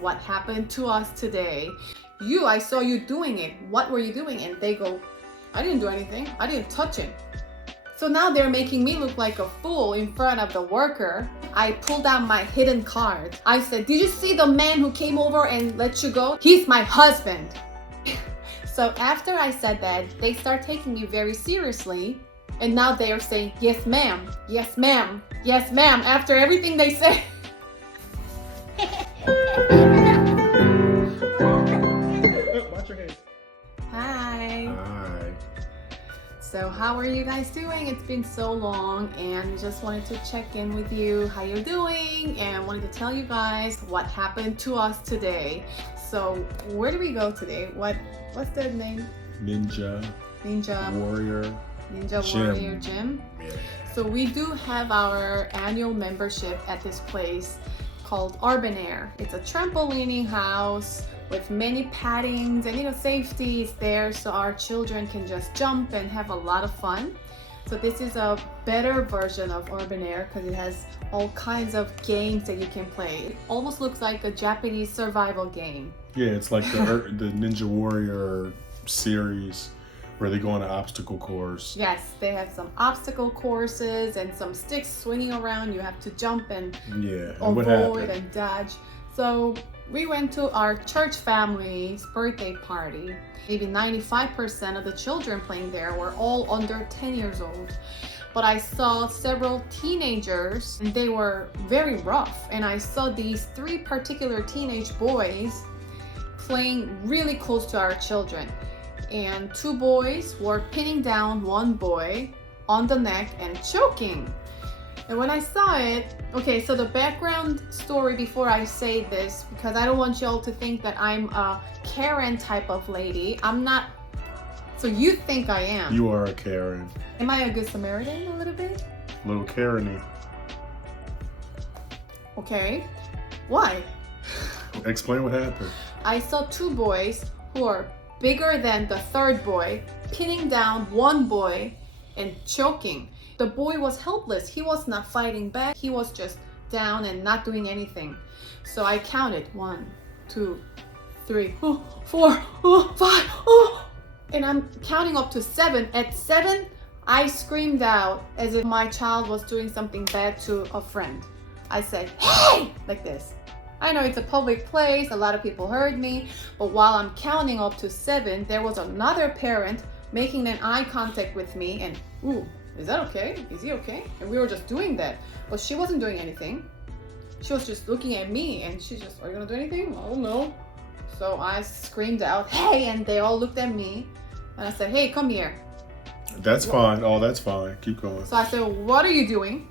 What happened to us today? I saw you doing it. What were you doing? And they go, I didn't do anything. I didn't touch him. So now they're making me look like a fool in front of the worker. I pulled out my hidden card. I said, did you see the man who came over and let you go? He's my husband. So after I said that, they start taking me very seriously. And now they are saying, yes, ma'am, yes, ma'am, yes, ma'am, after everything they say. Watch your hands. Hi. Hi. So how are you guys doing? It's been so long and just wanted to check in with you, how you're doing, and wanted to tell you guys what happened to us today. So where do we go today? What's the name? Ninja Warrior Gym. Yeah. So we do have our annual membership at this place called Urban Air. It's a trampolining house with many paddings and safety is there so our children can just jump and have a lot of fun. So this is a better version of Urban Air because it has all kinds of games that you can play. It almost looks like a Japanese survival game. Yeah, it's like the Ninja Warrior series where they go on an obstacle course. Yes, they have some obstacle courses and some sticks swinging around. You have to jump and avoid and dodge. So we went to our church family's birthday party. Maybe 95% of the children playing there were all under 10 years old. But I saw several teenagers and they were very rough. And I saw these 3 particular teenage boys playing really close to our children. And 2 boys were pinning down 1 boy on the neck and choking. And when I saw it, okay, so the background story before I say this, because I don't want y'all to think that I'm a Karen type of lady. I'm not. So you think I am. You are a Karen. Am I a good Samaritan a little bit? Little Karen-y. Okay. Why? Explain what happened. I saw 2 boys who are bigger than the 3rd boy pinning down 1 boy and choking. The boy was helpless. He was not fighting back. He was just down and not doing anything. So I counted 1, 2, 3, 4, 5, and I'm counting up to 7. At 7, I screamed out as if my child was doing something bad to a friend. I said, hey, like this. I know it's a public place, a lot of people heard me, but while I'm counting up to 7, there was another parent making an eye contact with me and, ooh, is that okay? Is he okay? And we were just doing that, but she wasn't doing anything. She was just looking at me and she's just, are you gonna do anything? Oh no. So I screamed out, hey, and they all looked at me and I said, hey, come here. That's fine. Oh, that's fine. Keep going. So I said, what are you doing?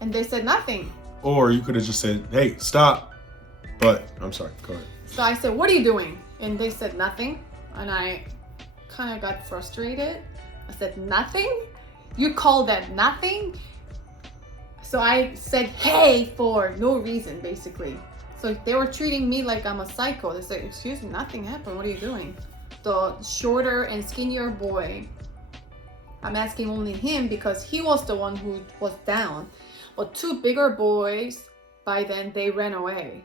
And they said nothing. Or you could have just said, hey, stop. But I'm sorry, go ahead. So I said, what are you doing? And they said nothing. And I kind of got frustrated. I said, nothing? You call that nothing? So I said, hey, for no reason, basically. So they were treating me like I'm a psycho. They said, excuse me, nothing happened. What are you doing? The shorter and skinnier boy, I'm asking only him because he was the one who was down. But 2 bigger boys, by then, they ran away.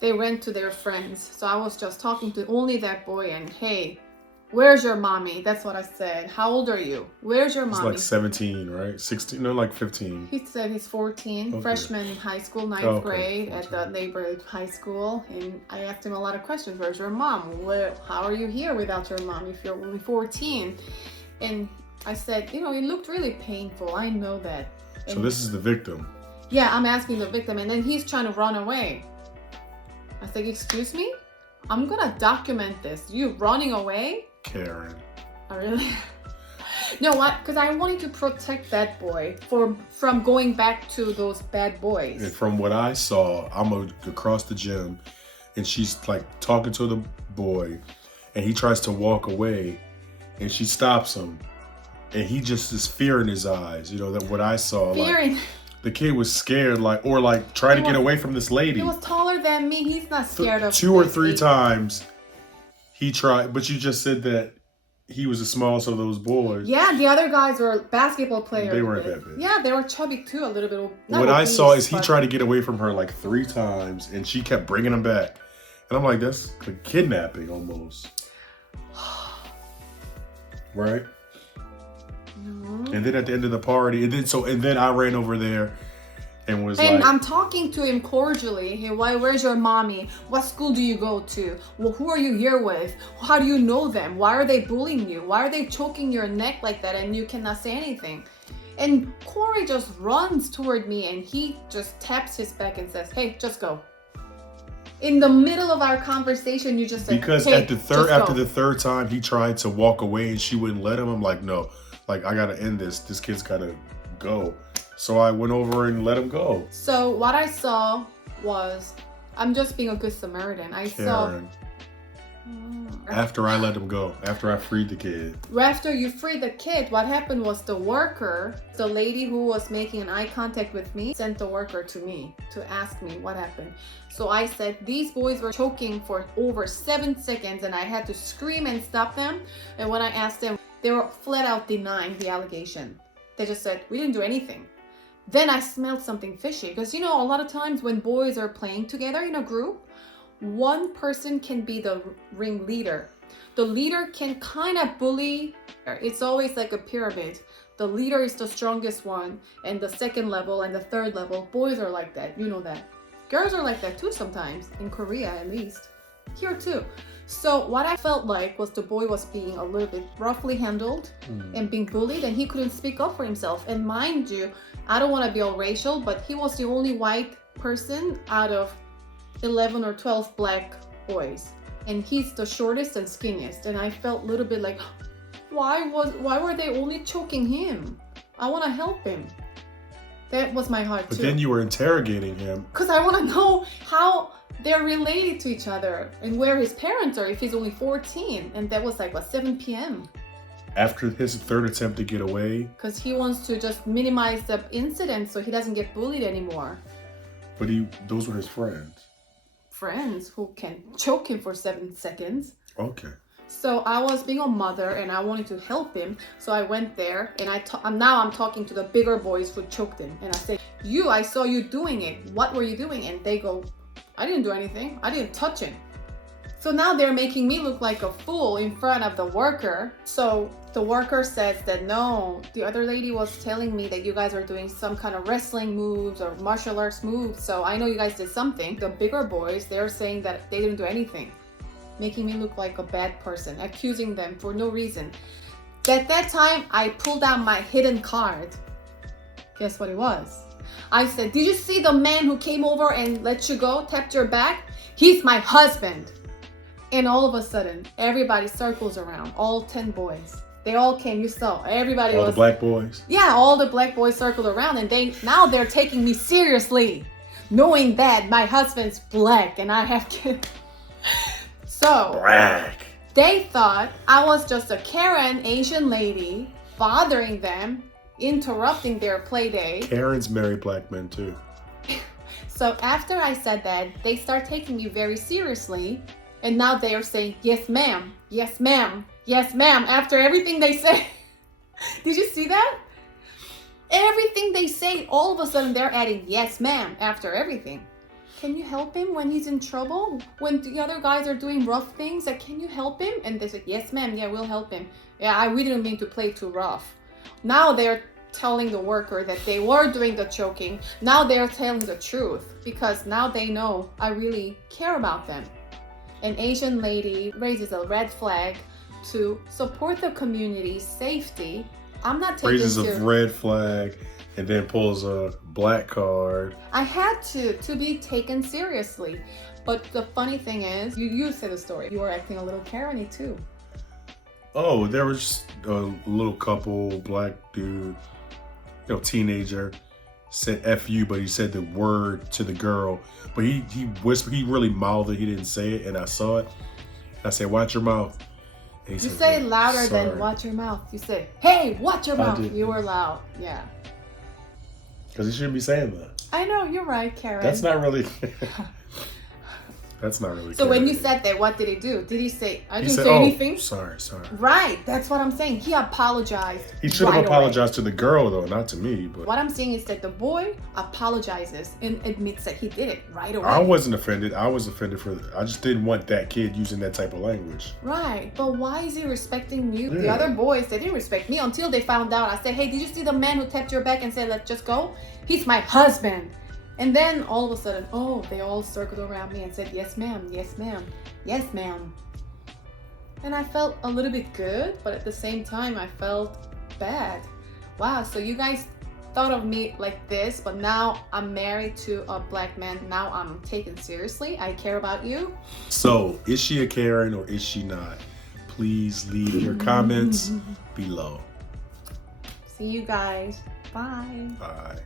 They ran to their friends. So I was just talking to only that boy and, hey, where's your mommy? That's what I said. How old are you? Where's your mommy? It's like 17, right? 16, no, like 15. He said he's 14, Okay. freshman in high school, 9th grade at the neighborhood high school. And I asked him a lot of questions. Where's your mom? How are you here without your mom if you're only 14? And I said, it looked really painful. I know that. And So this is the victim. yeah, I'm asking the victim. And then he's trying to run away. I said, excuse me? I'm gonna document this. You running away? Karen. Oh, really? You know what? Because I wanted to protect that boy from going back to those bad boys. And from what I saw, I'm across the gym and she's like talking to the boy and he tries to walk away and she stops him and he just is fear in his eyes. That what I saw. Fearing. Like, the kid was scared, or trying to get away from this lady. He was taller than me. He's not scared of 2 or 3 times he tried, but you just said that he was the smallest of those boys. Yeah, the other guys were basketball players. They weren't that big. Yeah, they were chubby too, a little bit. What I saw is he tried to get away from her like 3 times and she kept bringing him back. And I'm like, that's like kidnapping almost. Right? No. And then at the end of the party, and then I ran over there and was And like, I'm talking to him cordially. Hey, where's your mommy? What school do you go to? Well, who are you here with? How do you know them? Why are they bullying you? Why are they choking your neck like that and you cannot say anything? And Corey just runs toward me and he just taps his back and says, hey, just go. In the middle of our conversation, you just said, because hey, after the third time he tried to walk away and she wouldn't let him. I'm like, no, like I gotta end this. This kid's gotta go. So I went over and let him go. So what I saw was, I'm just being a good Samaritan. Karen. After I let him go, after I freed the kid. After you freed the kid, what happened was the worker, the lady who was making an eye contact with me, sent the worker to me to ask me what happened. So I said, these boys were choking for over 7 seconds and I had to scream and stop them. And when I asked them, they were flat out denying the allegation. They just said, we didn't do anything. Then I smelled something fishy because, you know, a lot of times when boys are playing together in a group, one person can be the ringleader. The leader can kind of bully. It's always like a pyramid. The leader is the strongest one, and the second level and the third level. Boys are like that. You know that. Girls are like that too sometimes, in Korea at least. Here too. So what I felt like was the boy was being a little bit roughly handled and being bullied, and he couldn't speak up for himself. And mind you, I don't want to be all racial, but he was the only white person out of 11 or 12 black boys, and he's the shortest and skinniest. And I felt a little bit like, why were they only choking him? I want to help him. That was my heart too. But then you were interrogating him because I want to know how they're related to each other and where his parents are if he's only 14. And that was like, what, 7 p.m. after his third attempt to get away. Because he wants to just minimize the incident so he doesn't get bullied anymore. But those were his friends. Friends who can choke him for 7 seconds. Okay. So I was being a mother and I wanted to help him. So I went there and now I'm talking to the bigger boys who choked him. And I said, I saw you doing it. What were you doing? And they go, I didn't do anything. I didn't touch him. So now they're making me look like a fool in front of the worker. So the worker says that no, the other lady was telling me that you guys are doing some kind of wrestling moves or martial arts moves. So I know you guys did something. The bigger boys, they're saying that they didn't do anything, making me look like a bad person, accusing them for no reason. At that time, I pulled out my hidden card. Guess what it was? I said, did you see the man who came over and let you go, tapped your back? He's my husband. And all of a sudden, everybody circles around, all 10 boys. They all came, you saw, everybody all was... the black boys? Yeah, all the black boys circled around, and now they're taking me seriously, knowing that my husband's black and I have kids. So, black. They thought I was just a Karen Asian lady bothering them, interrupting their play day. Karens marry black men too. So after I said that, they start taking me very seriously. And now they are saying, yes, ma'am, yes, ma'am, yes, ma'am, after everything they say. Did you see that? Everything they say, all of a sudden they're adding, yes, ma'am, after everything. Can you help him when he's in trouble? When the other guys are doing rough things, like, can you help him? And they said, yes, ma'am, yeah, we'll help him. Yeah, we didn't mean to play too rough. Now they're telling the worker that they were doing the choking. Now they're telling the truth because now they know I really care about them. An Asian lady raises a red flag to support the community's safety. I'm not taking raises a red flag and then pulls a black card. I had to be taken seriously. But the funny thing is, you said the story. You were acting a little Karen-y too. Oh, there was a little couple, black dude, teenager, said F you, but he said the word to the girl. But he whispered, he really mouthed it, he didn't say it, and I saw it. I said, watch your mouth. And you said it louder than watch your mouth. You said, hey, watch your mouth. You were loud, yeah. Because he shouldn't be saying that. I know, you're right, Karen. That's not really... That's not really So when you caring. said that, what did he do? Did he say, I He didn't said, say "Oh, anything? sorry." Right, that's what I'm saying. He apologized. He should have right away. apologized to the girl though, not to me. But What I'm saying is that the boy apologizes and admits that he did it right away. I wasn't offended. I was offended I just didn't want that kid using that type of language. Right, but why is he respecting you? The Yeah. other boys, they didn't respect me until they found out. I said, hey, did you see the man who tapped your back and said, let's just go? He's my husband. And then all of a sudden, oh, they all circled around me and said, yes, ma'am, yes, ma'am, yes, ma'am. And I felt a little bit good, but at the same time, I felt bad. Wow, so you guys thought of me like this, but now I'm married to a black man. Now I'm taken seriously. I care about you. So, is she a Karen or is she not? Please leave your comments below. See you guys. Bye. Bye.